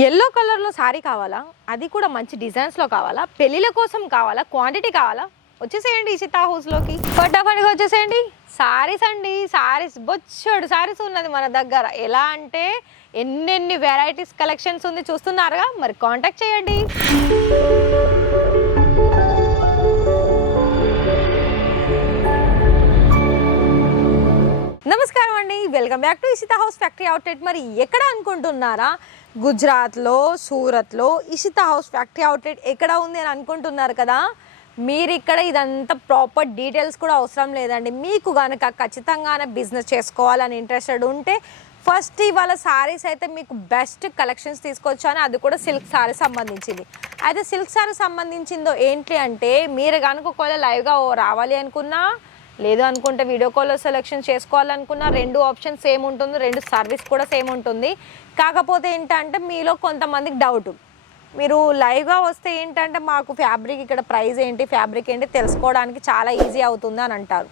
Yellow కలర్లో శారీ కావాలా, అది కూడా మంచి డిజైన్స్లో కావాలా, పెళ్ళిళ్ళ కోసం కావాలా, క్వాంటిటీ కావాలా, వచ్చేసేయండి ఇషితా హౌస్లోకి. ఫటాఫట్గా వచ్చేసేయండి. శారీస్ అండి, శారీస్ బొచ్చడు శారీస్ ఉన్నది మన దగ్గర. ఎలా అంటే ఎన్నెన్ని వెరైటీస్ కలెక్షన్స్ ఉంది చూస్తున్నారుగా, మరి కాంటాక్ట్ చేయండి. నమస్కారం అండి, welcome back to Ishita house factory outlet. మరి ఎక్కడ అనుకుంటున్నారా? గుజరాత్లో, సూరత్లో ఇషితా హౌస్ ఫ్యాక్టరీ అవుట్లెట్ ఎక్కడ ఉంది అని అనుకుంటున్నారు కదా. మీరు ఇక్కడ ఇదంతా ప్రాపర్ డీటెయిల్స్ కూడా అవసరం లేదండి. మీకు కనుక ఖచ్చితంగానే బిజినెస్ చేసుకోవాలని ఇంట్రెస్టెడ్ ఉంటే ఫస్ట్ ఇవాళ శారీస్ అయితే మీకు బెస్ట్ కలెక్షన్స్ తీసుకొచ్చాను, అది కూడా సిల్క్ శారీ సంబంధించింది. అయితే సిల్క్ శారీ సంబంధించిందో ఏంటి అంటే, మీరు కనుక ఒకవేళ లైవ్గా రావాలి అనుకున్నా, లేదు అనుకుంటే వీడియో కాల్లో సెలెక్షన్ చేసుకోవాలనుకున్నా, రెండు ఆప్షన్ సేమ్ ఉంటుంది, రెండు సర్వీస్ కూడా సేమ్ ఉంటుంది. కాకపోతే ఏంటంటే మీలో కొంతమందికి డౌట్, మీరు లైవ్గా వస్తే ఏంటంటే మాకు ఫ్యాబ్రిక్ ఇక్కడ ప్రైస్ ఏంటి, ఫ్యాబ్రిక్ ఏంటి తెలుసుకోవడానికి చాలా ఈజీ అవుతుంది అని అంటారు.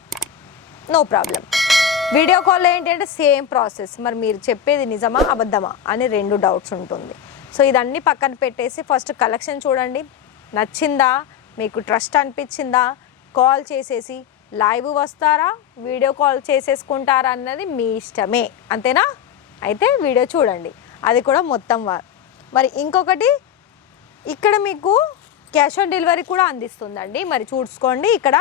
No problem. వీడియో కాల్లో ఏంటంటే సేమ్ ప్రాసెస్, మరి మీరు చెప్పేది నిజమా అబద్ధమా అని రెండు డౌట్స్ ఉంటుంది. సో ఇదన్నీ పక్కన పెట్టేసి ఫస్ట్ కలెక్షన్ చూడండి, నచ్చిందా, మీకు ట్రస్ట్ అనిపించిందా, కాల్ చేసేసి లైవ్ వస్తారా, వీడియో కాల్ చేసేసుకుంటారా అన్నది మీ ఇష్టమే, అంతేనా? అయితే వీడియో చూడండి, అది కూడా మొత్తం మరి ఇంకొకటి, ఇక్కడ మీకు క్యాష్ ఆన్ డెలివరీ కూడా అందిస్తుందండి. మరి చూసుకోండి, ఇక్కడ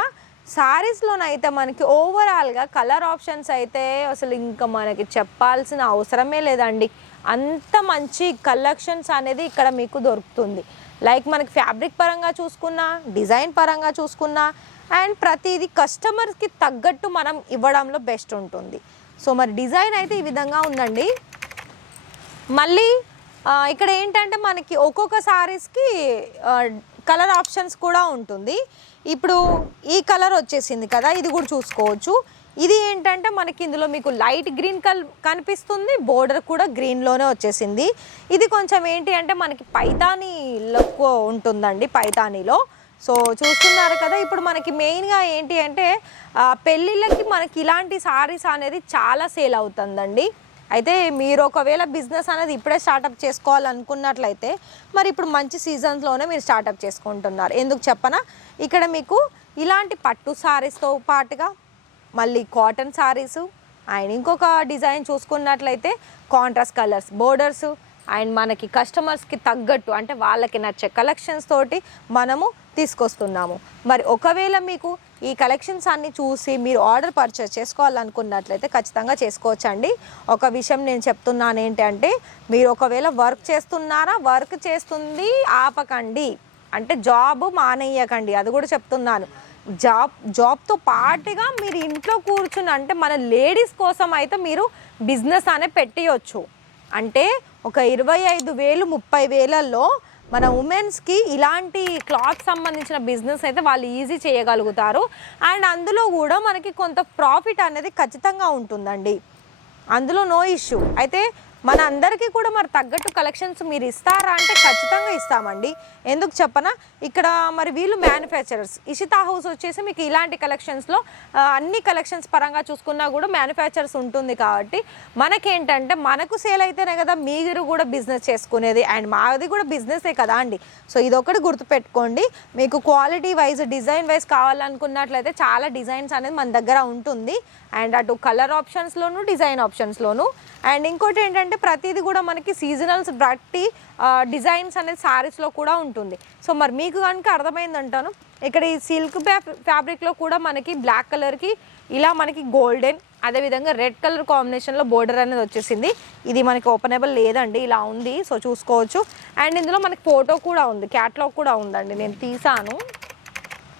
శారీస్లోనైతే మనకి ఓవరాల్గా కలర్ ఆప్షన్స్ అయితే అసలు ఇంకా మనకి చెప్పాల్సిన అవసరమే లేదండి. అంత మంచి కలెక్షన్స్ అనేది ఇక్కడ మీకు దొరుకుతుంది. లైక్ మనకి ఫ్యాబ్రిక్ పరంగా చూసుకున్నా, డిజైన్ పరంగా చూసుకున్నా, అండ్ ప్రతిదీ కస్టమర్స్కి తగ్గట్టు మనం ఇవ్వడంలో బెస్ట్ ఉంటుంది. సో మరి డిజైన్ అయితే ఈ విధంగా ఉందండి. మళ్ళీ ఇక్కడ ఏంటంటే మనకి ఒక్కొక్క శారీస్కి కలర్ ఆప్షన్స్ కూడా ఉంటుంది. ఇప్పుడు ఈ కలర్ వచ్చేసింది కదా, ఇది కూడా చూసుకోవచ్చు. ఇది ఏంటంటే మనకి ఇందులో మీకు లైట్ గ్రీన్ కనిపిస్తుంది, బోర్డర్ కూడా గ్రీన్లోనే వచ్చేసింది. ఇది కొంచెం ఏంటి అంటే మనకి పైతానీ లుక్ ఉంటుందండి, పైతానీలో. సో చూస్తున్నారు కదా, ఇప్పుడు మనకి మెయిన్గా ఏంటి అంటే పెళ్ళిళ్ళకి మనకి ఇలాంటి శారీస్ అనేది చాలా సేల్ అవుతుందండి. అయితే మీరు ఒకవేళ బిజినెస్ అనేది ఇప్పుడే స్టార్టప్ చేసుకోవాలనుకున్నట్లయితే మరి ఇప్పుడు మంచి సీజన్స్లోనే మీరు స్టార్టప్ చేసుకుంటున్నారు. ఎందుకు చెప్పనా, ఇక్కడ మీకు ఇలాంటి పట్టు శారీస్తో పాటుగా మళ్ళీ కాటన్ శారీసు అండ్ ఇంకొక డిజైన్ చూసుకున్నట్లయితే కాంట్రాస్ట్ కలర్స్ బోర్డర్సు అండ్ మనకి కస్టమర్స్కి తగ్గట్టు అంటే వాళ్ళకి నచ్చే కలెక్షన్స్ తోటి మనము తీసుకొస్తున్నాము. మరి ఒకవేళ మీకు ఈ కలెక్షన్స్ అన్నీ చూసి మీరు ఆర్డర్ పర్చేస్ చేసుకోవాలనుకున్నట్లయితే ఖచ్చితంగా చేసుకోవచ్చండి. ఒక విషయం నేను చెప్తున్నాను ఏంటంటే, మీరు ఒకవేళ వర్క్ చేస్తున్నారా, వర్క్ చేస్తుంది ఆపకండి, అంటే జాబ్ మానేయకండి, అది కూడా చెప్తున్నాను. జాబ్తో పాటుగా మీరు ఇంట్లో కూర్చుని, అంటే మన లేడీస్ కోసం అయితే మీరు బిజినెస్ అనే పెట్టియొచ్చు. అంటే ఒక 25,000 30,000లో మన ఉమెన్స్కి ఇలాంటి క్లాత్ సంబంధించిన బిజినెస్ అయితే వాళ్ళు ఈజీ చేయగలుగుతారు. అండ్ అందులో కూడా మనకి కొంత ప్రాఫిట్ అనేది ఖచ్చితంగా ఉంటుందండి, అందులో నో ఇష్యూ. అయితే మన అందరికీ కూడా మరి తగ్గట్టు కలెక్షన్స్ మీరు ఇస్తారా అంటే ఖచ్చితంగా ఇస్తామండి. ఎందుకు చెప్పనా, ఇక్కడ మరి వీళ్ళు మ్యానుఫ్యాక్చరర్స్. ఇషితా హౌస్ వచ్చేసి మీకు ఇలాంటి కలెక్షన్స్లో అన్ని కలెక్షన్స్ పరంగా చూసుకున్నా కూడా మ్యానుఫ్యాక్చరర్స్ ఉంటుంది. కాబట్టి మనకేంటంటే మనకు సేల్ అయితేనే కదా మీరు కూడా బిజినెస్ చేసుకునేది, అండ్ మాది కూడా బిజినెసే కదా అండి. సో ఇదొకటి గుర్తుపెట్టుకోండి. మీకు క్వాలిటీ వైజ్, డిజైన్ వైజ్ కావాలనుకున్నట్లయితే చాలా డిజైన్స్ అనేది మన దగ్గర ఉంటుంది. అండ్ అటు కలర్ ఆప్షన్స్లోను, డిజైన్ ఆప్షన్స్లోను. అండ్ ఇంకోటి ఏంటంటే ప్రతిదీ కూడా మనకి సీజనల్స్ బట్టి డిజైన్స్ అనేది శారీస్లో కూడా ఉంటుంది. సో మరి మీకు కనుక అర్థమైందంటాను, ఇక్కడ ఈ సిల్క్ ఫ్యాబ్రిక్లో కూడా మనకి బ్లాక్ కలర్కి ఇలా మనకి గోల్డెన్, అదేవిధంగా రెడ్ కలర్ కాంబినేషన్లో బోర్డర్ అనేది వచ్చేసింది. ఇది మనకి ఓపెనబుల్ లేదండి, ఇలా ఉంది. సో చూసుకోవచ్చు. అండ్ ఇందులో మనకి ఫోటో కూడా ఉంది, క్యాట్లాగ్ కూడా ఉందండి, నేను తీసాను.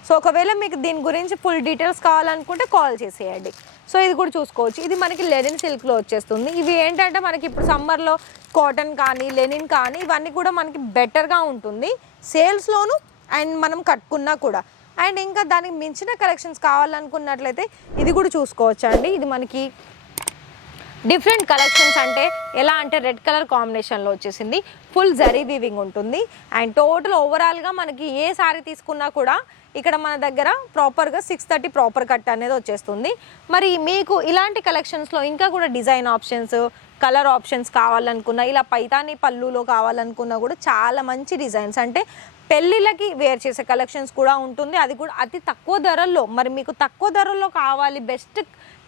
సో ఒకవేళ మీకు దీని గురించి ఫుల్ డీటెయిల్స్ కావాలనుకుంటే కాల్ చేసేయండి. సో ఇది కూడా చూసుకోవచ్చు. ఇది మనకి లెనిన్ సిల్క్లో వచ్చేస్తుంది. ఇవి ఏంటంటే మనకి ఇప్పుడు సమ్మర్లో కాటన్ కానీ లెనిన్ కానీ ఇవన్నీ కూడా మనకి బెటర్గా ఉంటుంది సేల్స్లోను, అండ్ మనం కట్టుకున్నా కూడా. అండ్ ఇంకా దానికి మించిన కలెక్షన్స్ కావాలనుకున్నట్లయితే ఇది కూడా చూసుకోవచ్చు అండి. ఇది మనకి డిఫరెంట్ కలెక్షన్స్ అంటే ఎలా అంటే రెడ్ కలర్ కాంబినేషన్లో వచ్చేసింది, ఫుల్ జరీ వీవింగ్ ఉంటుంది. అండ్ టోటల్ ఓవరాల్గా మనకి ఏ సారీ తీసుకున్నా కూడా ఇక్కడ మన దగ్గర ప్రాపర్గా 630 ప్రాపర్ కట్ అనేది వచ్చేస్తుంది. మరి మీకు ఇలాంటి కలెక్షన్స్లో ఇంకా కూడా డిజైన్ ఆప్షన్స్, కలర్ ఆప్షన్స్ కావాలనుకున్నా, ఇలా పైతాని పళ్ళులో కావాలనుకున్నా కూడా చాలా మంచి డిజైన్స్ అంటే పెళ్ళిళ్ళకి వేర్ చేసే కలెక్షన్స్ కూడా ఉంటుంది. అది కూడా అతి తక్కువ ధరల్లో. మరి మీకు తక్కువ ధరల్లో కావాలి, బెస్ట్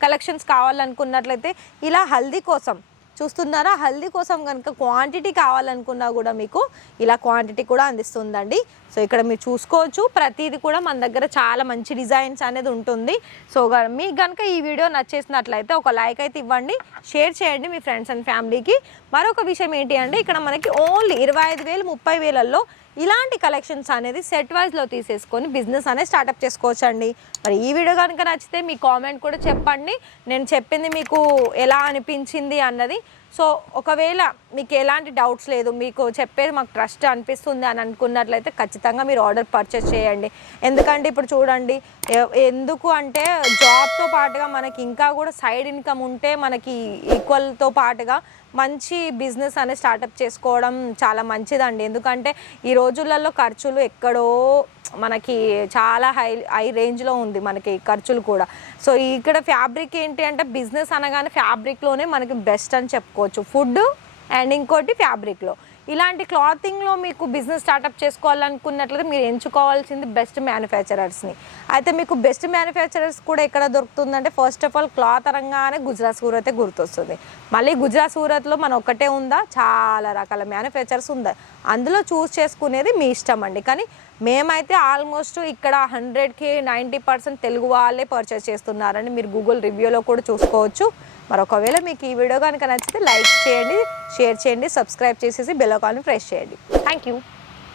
కలెక్షన్స్ కావాలనుకున్నట్లయితే ఇలా హల్దీ కోసం చూస్తున్నారా, హల్దీ కోసం కనుక క్వాంటిటీ కావాలనుకున్నా కూడా మీకు ఇలా క్వాంటిటీ కూడా అందిస్తుందండి. సో ఇక్కడ మీరు చూసుకోవచ్చు, ప్రతిదీ కూడా మన దగ్గర చాలా మంచి డిజైన్స్ అనేది ఉంటుంది. సో మీకు కనుక ఈ వీడియో నచ్చేసినట్లయితే ఒక లైక్ అయితే ఇవ్వండి, షేర్ చేయండి మీ ఫ్రెండ్స్ అండ్ ఫ్యామిలీకి. మరొక విషయం ఏంటి అంటే ఇక్కడ మనకి ఓన్లీ 25,000 30,000లో ఇలాంటి కలెక్షన్స్ అనేది సెట్ వైజ్లో తీసేసుకొని బిజినెస్ అనేది స్టార్ట్అప్ చేసుకోవచ్చండి. మరి ఈ వీడియో కనుక నచ్చితే మీ కామెంట్ కూడా చెప్పండి, నేను చెప్పింది మీకు ఎలా అనిపించింది అన్నది. సో ఒకవేళ మీకు ఎలాంటి డౌట్స్ లేదు, మీకు చెప్పేది మాకు ట్రస్ట్ అనిపిస్తుంది అని అనుకున్నట్లయితే ఖచ్చితంగా మీరు ఆర్డర్ పర్చేస్ చేయండి. ఎందుకంటే ఇప్పుడు చూడండి, ఎందుకు అంటే జాబ్తో పాటుగా మనకి ఇంకా కూడా సైడ్ ఇన్కమ్ ఉంటే మనకి ఈక్వల్తో పాటుగా మంచి బిజినెస్ అనేది స్టార్టప్ చేసుకోవడం చాలా మంచిదండి. ఎందుకంటే ఈ రోజులలో ఖర్చులు ఎక్కడో మనకి చాలా హై రేంజ్లో ఉంది మనకి ఖర్చులు కూడా. సో ఇక్కడ ఫ్యాబ్రిక్ ఏంటి అంటే బిజినెస్ అనగానే ఫ్యాబ్రిక్లోనే మనకి బెస్ట్ అని చెప్పుకోవచ్చు, ఫుడ్ అండ్ ఇంకోటి ఫ్యాబ్రిక్లో. ఇలాంటి క్లాతింగ్లో మీకు బిజినెస్ స్టార్ట్అప్ చేసుకోవాలనుకున్నట్లయితే మీరు ఎంచుకోవాల్సింది బెస్ట్ మ్యానుఫ్యాక్చరర్స్ని. అయితే మీకు బెస్ట్ మ్యానుఫ్యాక్చరర్స్ కూడా ఎక్కడ దొరుకుతుందంటే ఫస్ట్ ఆఫ్ ఆల్ క్లాత్ అనగానే గుజరాత్ సూరతే గుర్తొస్తుంది. మళ్ళీ గుజరాత్ సూరత్లో మన ఒక్కటే ఉందా, చాలా రకాల మ్యానుఫ్యాక్చరర్స్ ఉందా, అందులో చూస్ చేసుకునేది మీ ఇష్టం అండి. కానీ మేమైతే ఆల్మోస్ట్ ఇక్కడ 100కి 90% తెలుగు వాళ్ళే పర్చేస్ చేస్తున్నారని మీరు గూగుల్ రివ్యూలో కూడా చూసుకోవచ్చు. మరి ఒకవేళ మీకు ఈ వీడియో కనుక నచ్చితే లైక్ చేయండి, షేర్ చేయండి, సబ్స్క్రైబ్ చేసేసి బెల్ ఐకాన్ని ప్రెస్ చేయండి. Thank you.